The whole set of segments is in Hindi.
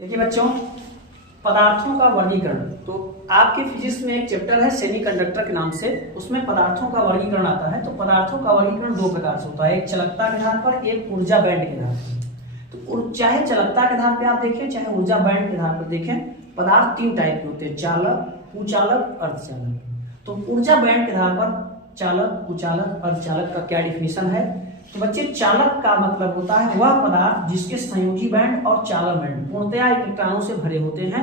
देखिए बच्चों, पदार्थों का वर्गीकरण। तो आपके फिजिक्स में एक चैप्टर है सेमीकंडक्टर के नाम से, उसमें पदार्थों का वर्गीकरण आता है। तो पदार्थों का वर्गीकरण दो प्रकार से होता है, एक चालकता के आधार पर, एक ऊर्जा बैंड के आधार पर। तो चाहे चालकता के आधार पर आप देखें, चाहे ऊर्जा बैंड के आधार पर देखें, पदार्थ तीन टाइप के होते हैं: चालक, कुचालक, अर्धचालक। तो ऊर्जा बैंड के आधार पर चालक, कुचालक, अर्धचालक का क्या डिफिनेशन है? तो बच्चे, चालक का मतलब होता है वह पदार्थ जिसके संयोजी बैंड और चालक बैंड पूर्णतया इलेक्ट्रॉनों से भरे होते हैं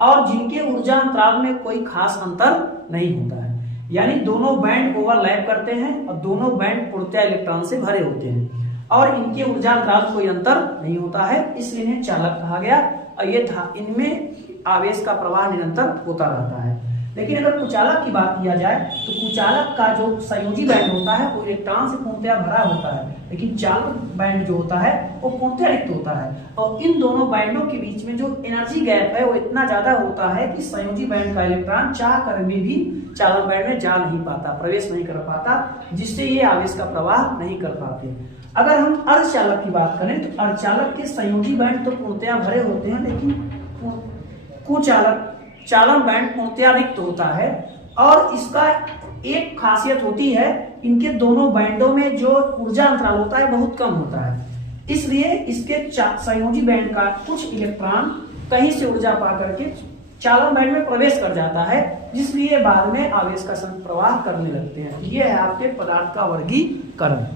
और जिनके ऊर्जा अंतराल में कोई खास अंतर नहीं होता है। यानी दोनों बैंड ओवरलैप करते हैं और दोनों बैंड पूर्णतया इलेक्ट्रॉन से भरे होते हैं और इनके ऊर्जा अंतराल में कोई अंतर नहीं होता है, इसलिए इन्हें चालक कहा गया। और ये इनमें आवेश का प्रवाह निरंतर होता रहता है। लेकिन अगर कुचालक की बात किया जाए तो कुचालक का जो संयोजी बैंड होता है वो इलेक्ट्रॉन से पूर्णतया भरा होता है, लेकिन चालक बैंड जो होता है वो पूर्णतया रिक्त होता है। और इन दोनों बैंडों के बीच में जो एनर्जी गैप है वो इतना ज्यादा होता है कि संयोजी बैंड का इलेक्ट्रॉन चाह कर भी चालक बैंड में जा नहीं पाता, प्रवेश नहीं कर पाता, जिससे ये आवेश का प्रवाह नहीं कर पाते। अगर हम अर्धचालक की बात करें तो अर्धचालक के संयोजी बैंड तो पूर्णतया भरे होते हैं, लेकिन कुचालक चालक बैंड पूर्णतया रिक्त होता है। और इसका एक खासियत होती है, इनके दोनों बैंडों में जो ऊर्जा अंतराल होता है बहुत कम होता है, इसलिए इसके संयोजी बैंड का कुछ इलेक्ट्रॉन कहीं से ऊर्जा पा करके चालक बैंड में प्रवेश कर जाता है, जिसलिए बाद में आवेश का प्रवाह करने लगते हैं। ये है आपके पदार्थ का वर्गीकरण।